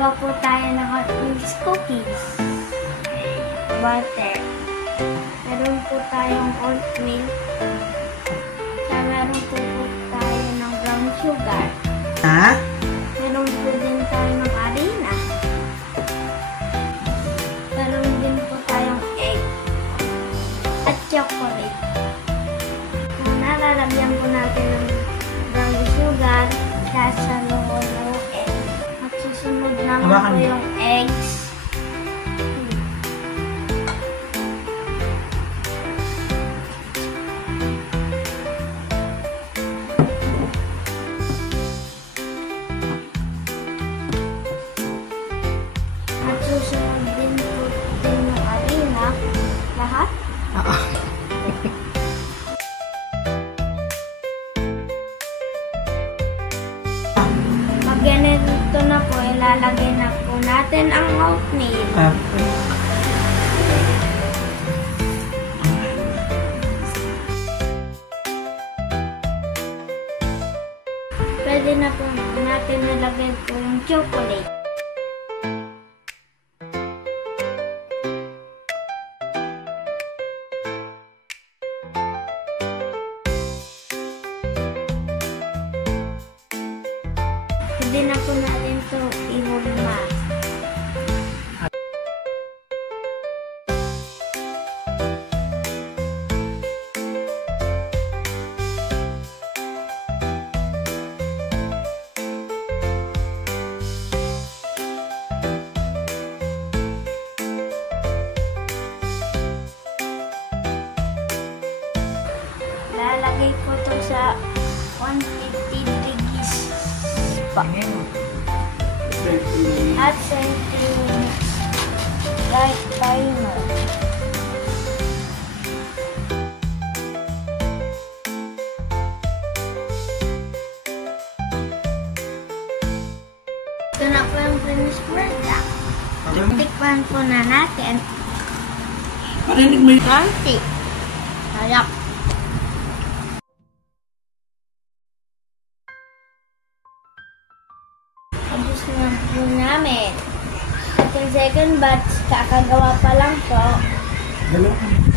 Gagawa po tayo ng hot wheels cookies. Butter. Meron po tayong oatmeal. Meron po tayo ng brown sugar. Ha? Meron po din tayo ng harina. Meron din po tayong egg. At chocolate. Lalagyan po natin ng brown sugar sa loob ng egg. At susunod naman po yung eggs. At susunod din po yung harina. Lahat. Pag ganito na po, ilalagay na po natin ang oatmeal. Pwede na po natin nilagay po yung chocolate. Pwede na po natin ito ihulma. Lalagay ko ito sa 150 degrees pa. At setting right timer. Ito na po yung finished product. Tikman po na natin. Parinig mo yun. Crunchy. Sarap. Tapos na po namin. At yung second batch, kakagawa pa lang po. Dalawa.